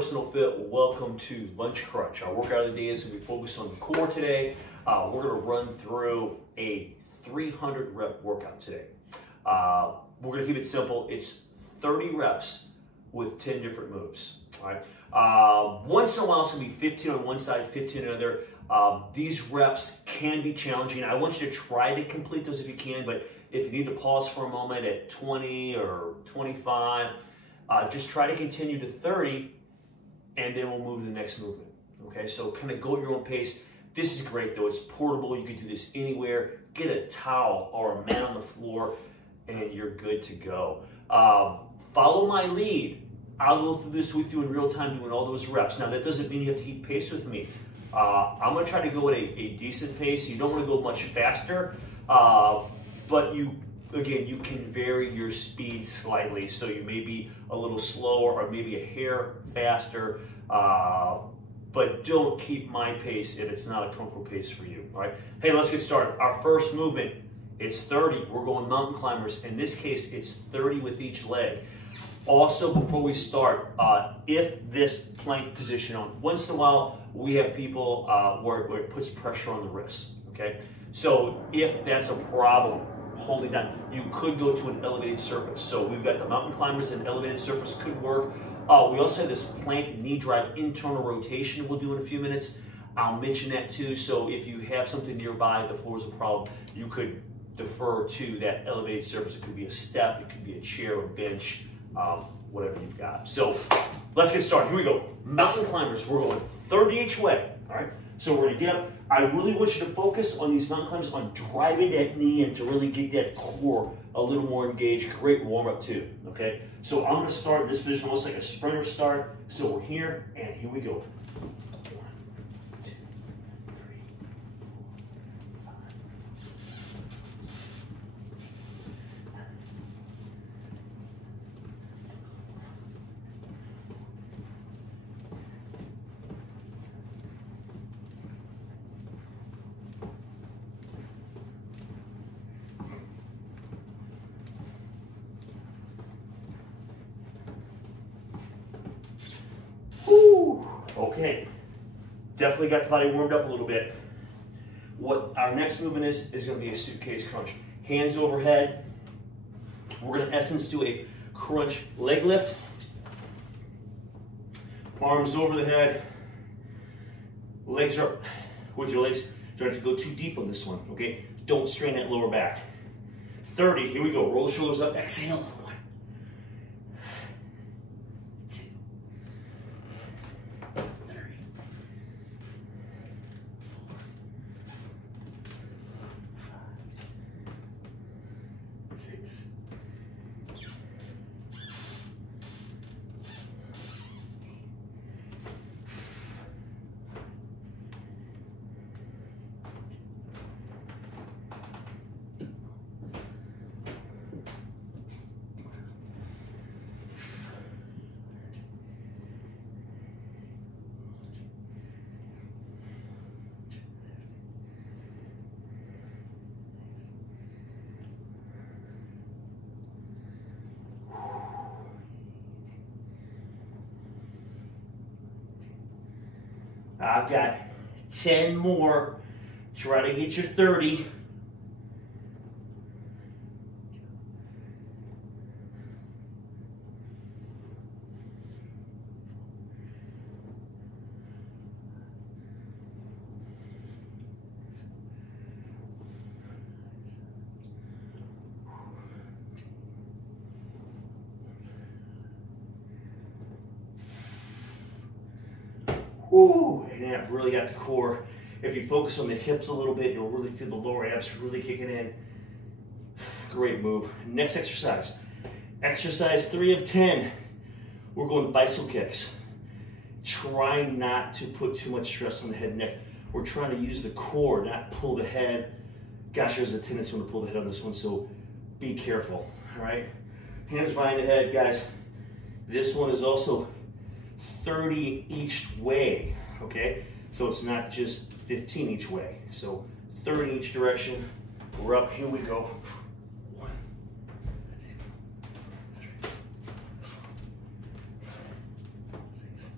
Personal Fit. Welcome to Lunch Crunch. Our workout of the day is going to be focused on the core today. We're going to run through a 300 rep workout today. We're going to keep it simple. It's 30 reps with 10 different moves. All right. Once in a while, it's going to be 15 on one side, 15 on the other. These reps can be challenging. I want you to try to complete those if you can, but if you need to pause for a moment at 20 or 25, just try to continue to 30, and then we'll move to the next movement. Okay, so kind of go at your own pace. This is great though. It's portable. You can do this anywhere. Get a towel or a mat on the floor, and you're good to go. Follow my lead. I'll go through this with you in real time doing all those reps. Now, that doesn't mean you have to keep pace with me. I'm going to try to go at a decent pace. You don't want to go much faster, but you can vary your speed slightly. So you may be a little slower or maybe a hair faster, but don't keep my pace if it's not a comfortable pace for you. All right. Hey, let's get started. Our first movement, it's 30. We're going mountain climbers. In this case, it's 30 with each leg. Also, before we start, if this plank position on, once in a while, we have people where it puts pressure on the wrists, okay? So if that's a problem, holding down, you could go to an elevated surface. So we've got the mountain climbers, and elevated surface could work. We also have this plank knee drive internal rotation we'll do in a few minutes. I'll mention that too. So if you have something nearby, the floor is a problem, you could defer to that elevated surface. It could be a step, it could be a chair or bench, whatever you've got. So let's get started. Here we go. Mountain climbers. We're going 30 each way. All right. So we're going to get up. I really want you to focus on these mountain climbers, on driving that knee in to really get that core a little more engaged. Great warm up too. Okay. So I'm going to start in this position almost like a sprinter start. So we're here, and here we go. 1, 2, 3, 4, 5. Okay, definitely got the body warmed up a little bit. What our next movement is going to be a suitcase crunch. Hands overhead. We're going to essence do a crunch leg lift. Arms over the head. Legs are up with your legs. Don't have to go too deep on this one, okay? Don't strain that lower back. 30, here we go. Roll the shoulders up, exhale. 1, 2, 3, 4, 5, 6, I've got 10 more. Try to get your 30. Woo, and that really got the core. If you focus on the hips a little bit, you'll really feel the lower abs really kicking in. Great move. Next exercise. Exercise 3 of 10. We're going bicycle kicks. Try not to put too much stress on the head and neck. We're trying to use the core, not pull the head. Gosh, there's a tendency to pull the head on this one, so be careful, all right? Hands behind the head, guys. This one is also 30 each way, okay? So it's not just 15 each way. So 30 each direction. We're up, here we go. 1, 2, 3, 4, 5, 6,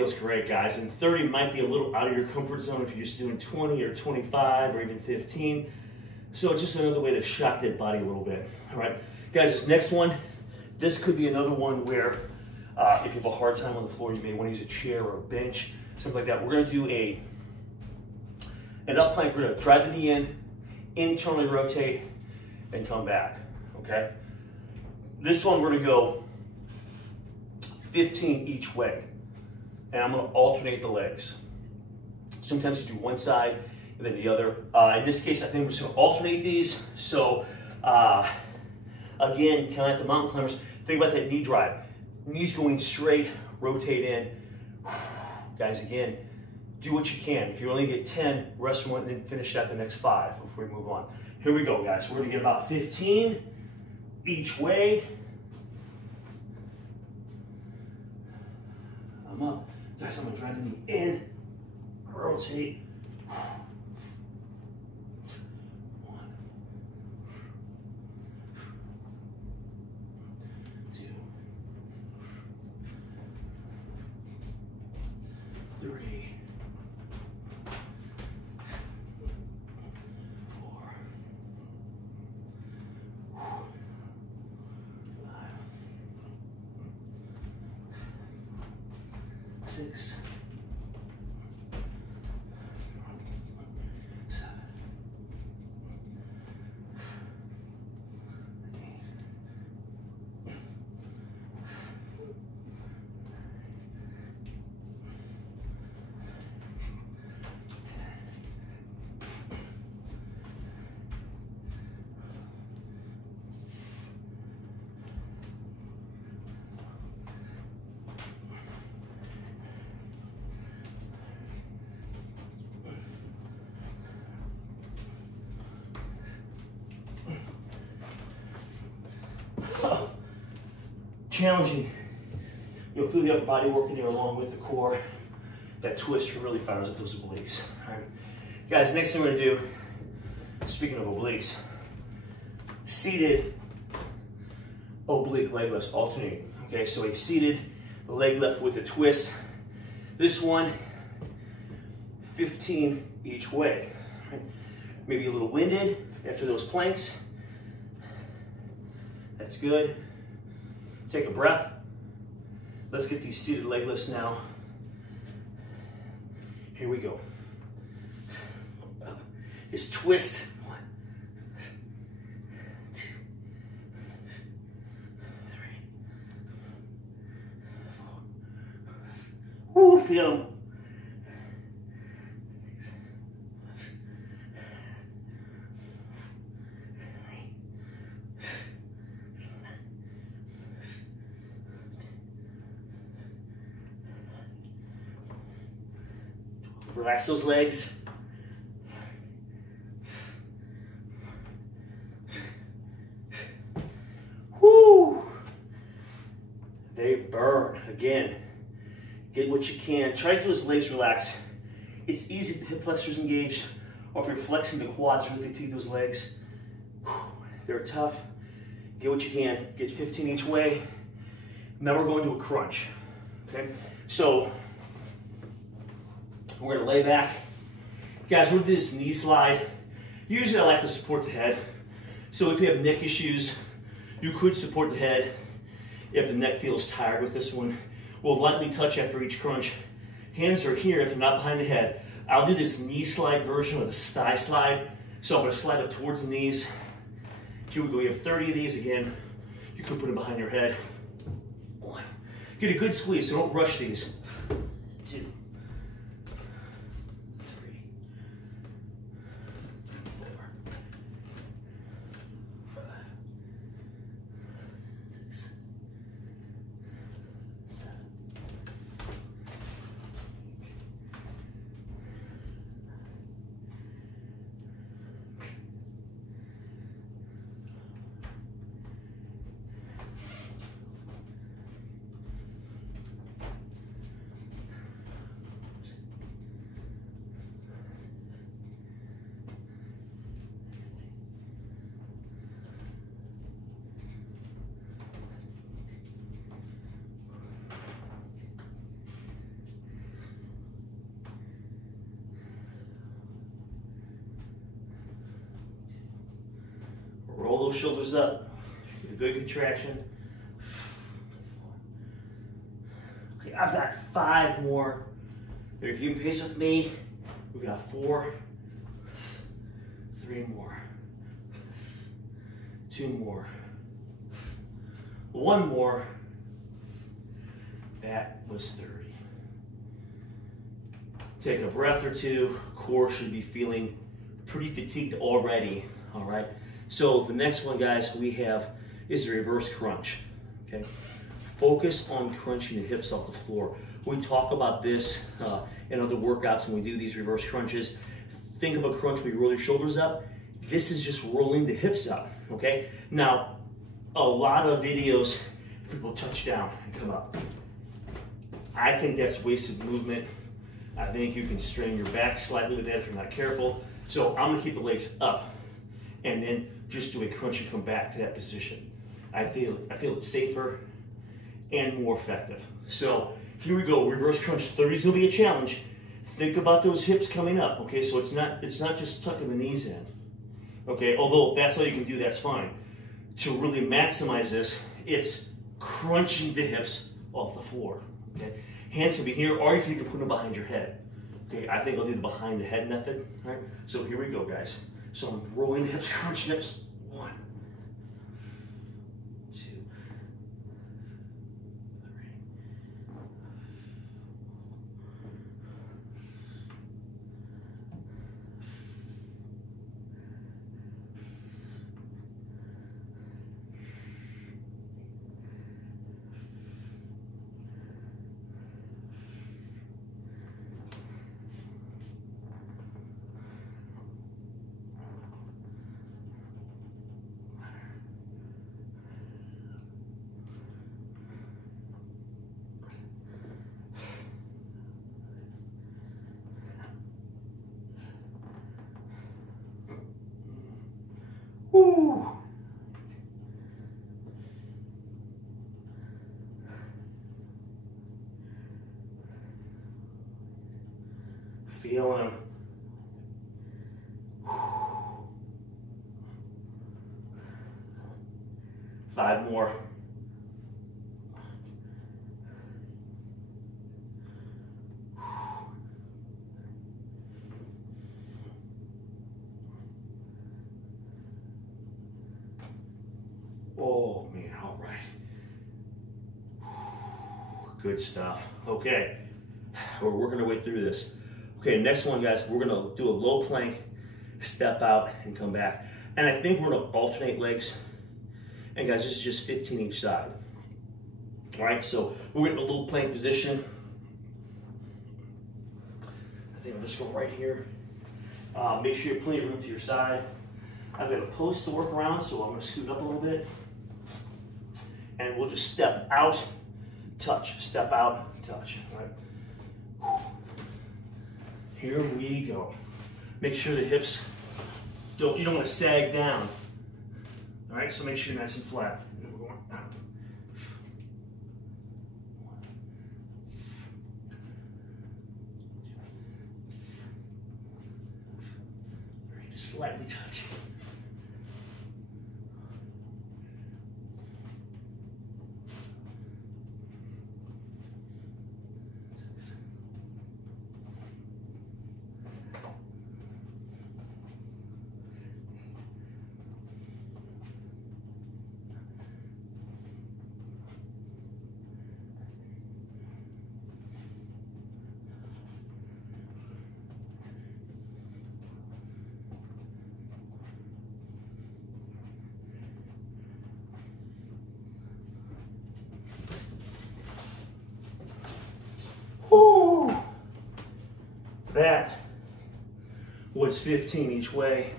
feels great, guys. And 30 might be a little out of your comfort zone if you're just doing 20 or 25 or even 15. So just another way to shock that body a little bit. All right, guys, this next one, this could be another one where if you have a hard time on the floor, you may want to use a chair or a bench, something like that. We're going to do an up plank. We're going to drive the knee in, internally rotate, and come back, okay? This one, we're going to go 15 each way, and I'm going to alternate the legs. Sometimes you do one side and then the other. In this case, I think we're just going to alternate these. So again, kind of like the mountain climbers, think about that knee drive. Knees going straight, rotate in. Guys, again, do what you can. If you only get 10, rest one, then finish out the next 5 before we move on. Here we go, guys. We're going to get about 15 each way. I'm up. Guys, I'm going to drive the knee in, rotate. 1, 2, 3, 4, 5, 6, 7, 8, challenging. You'll feel the upper body working there along with the core. That twist really fires up those obliques. All right. Guys, next thing we're gonna do, speaking of obliques, seated oblique leg lifts alternating. Okay, so a seated leg lift with a twist. This one, 15 each way. Right. Maybe a little winded after those planks. That's good. Take a breath. Let's get these seated leg lifts now. Here we go. Just twist. 1, 2, 3, 4. Woo, feel them. 12. Relax those legs. Woo! They burn. Again, get what you can. Try to feel those legs relax. It's easy if the hip flexors engaged, or if you're flexing the quads, really fatigue those legs. They're tough. Get what you can. Get 15 each way. Now we're going to a crunch. Okay? So we're going to lay back. Guys, we're going to do this knee slide. Usually I like to support the head. So if you have neck issues, you could support the head. If the neck feels tired with this one, we'll lightly touch after each crunch. Hands are here if they're not behind the head. I'll do this knee slide version of the thigh slide. So I'm going to slide up towards the knees. Here we go. You have 30 of these again. You could put them behind your head. 1. Get a good squeeze, so don't rush these. 2, 3, 4, 5, 6, 7, 8. Roll the shoulders up. Get a good contraction. Okay, I've got 5 more. If you can pace with me, we've got 4, 3 more, 2 more, 1 more. That was 30. Take a breath or two. Core should be feeling pretty fatigued already, all right? So the next one, guys, we have is the reverse crunch, okay? Focus on crunching the hips off the floor. We talk about this in other workouts when we do these reverse crunches. Think of a crunch where you roll your shoulders up. This is just rolling the hips up, okay? Now, a lot of videos, people touch down and come up. I think that's wasted movement. I think you can strain your back slightly with that if you're not careful. So I'm gonna keep the legs up and then just do a crunch and come back to that position. I feel it's safer and more effective. So here we go, reverse crunch. 30 is gonna be a challenge. Think about those hips coming up, okay? So it's not just tucking the knees in, okay? Although if that's all you can do, that's fine. To really maximize this, it's crunching the hips off the floor, okay? Hands can be here, or you can even put them behind your head. Okay, I think I'll do the behind the head method. All right, so here we go, guys. So I'm rolling the hips, crunching hips. 1, 2, 3. Woo! Feeling them. 5 more. Oh man, all right. Good stuff. Okay, we're working our way through this. Okay, next one, guys, we're gonna do a low plank, step out and come back. And I think we're gonna alternate legs. And guys, this is just 15 each side. All right, so we're in a low plank position. I think I'm just going right here. Make sure you have plenty of room to your side. I've got a post to work around, so I'm gonna scoot up a little bit. And we'll just step out, touch, step out, touch, all right? Here we go. Make sure the hips you don't want to sag down. All right, so make sure you're nice and flat. And we're going up. All right, just slightly touch. Whew. That was 15 each way.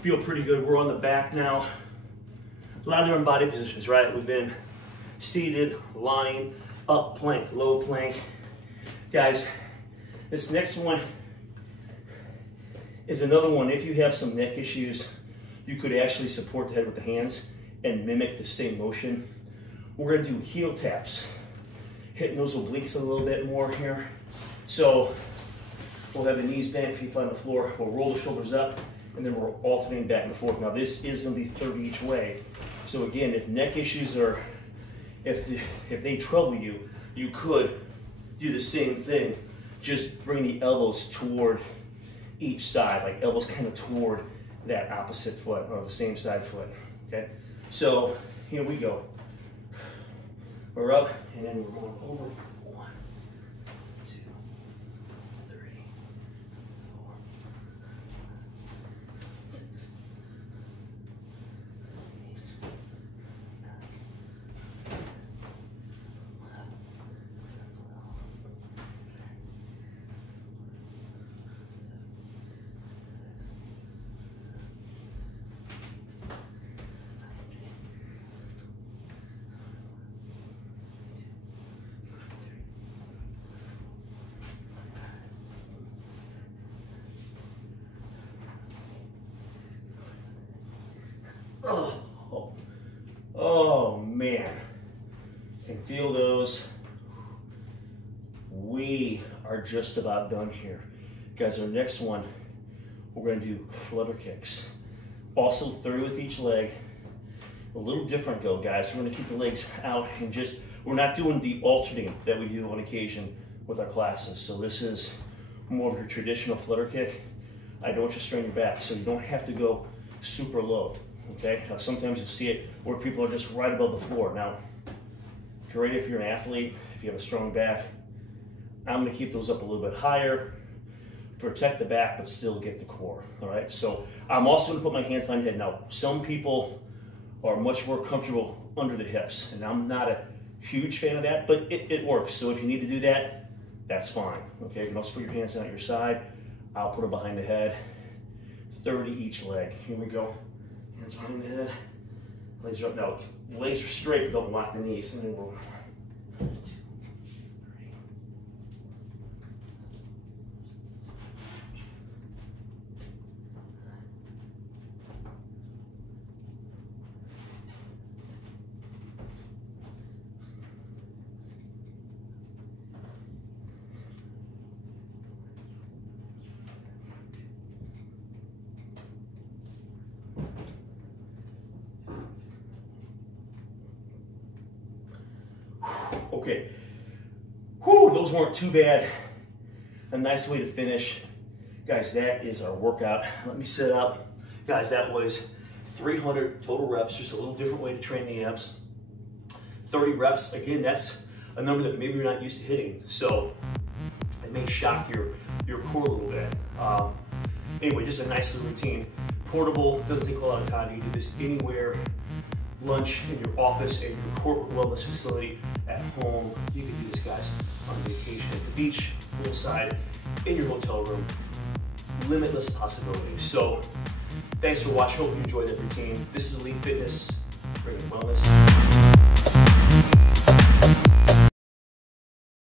Feel pretty good. We're on the back now. A lot of different body positions, right? We've been seated, lying, up plank, low plank. Guys, this next one is another one. If you have some neck issues, you could actually support the head with the hands and mimic the same motion. We're gonna do heel taps, hitting those obliques a little bit more here. So we'll have the knees bent, feet flat on the floor. We'll roll the shoulders up, and then we're alternating back and forth. Now this is going to be 30 each way. So again, if neck issues are, if they trouble you, you could do the same thing. Just bring the elbows toward each side, like elbows kind of toward that opposite foot or the same side foot. Okay, so here we go. We're up and then we're going over. 1, 2, 3, 4, 6, Oh man, can feel those. We are just about done here. Guys, our next one, we're gonna do flutter kicks. Also 30 with each leg. A little different go, guys. We're gonna keep the legs out and just, we're not doing the alternating that we do on occasion with our classes. So this is more of your traditional flutter kick. I don't want you to strain your back, so you don't have to go super low. Okay, now sometimes you'll see it where people are just right above the floor. Now, great if you're an athlete, if you have a strong back. I'm gonna keep those up a little bit higher, protect the back, but still get the core, all right? So I'm also gonna put my hands behind the head. Now, some people are much more comfortable under the hips, and I'm not a huge fan of that, but it works. So if you need to do that, that's fine, okay? You can also put your hands down at your side. I'll put them behind the head. 30 each leg. Here we go. Hands behind the head. Legs are up now. Legs are straight, but don't lock the knees. And then we'll 1, 2, 3. Okay, whew, those weren't too bad. A nice way to finish. Guys, that is our workout. Let me set up. Guys, that was 300 total reps, just a little different way to train the abs. 30 reps, again, that's a number that maybe you're not used to hitting. So it may shock your core a little bit. Anyway, just a nice little routine. Portable, doesn't take a lot of time. You can do this anywhere. Lunch in your office, in your corporate wellness facility, at home. You can do this, guys, on vacation at the beach, poolside, in your hotel room. Limitless possibilities. So thanks for watching. Hope you enjoyed that routine. This is Elite Fitness, bringing wellness.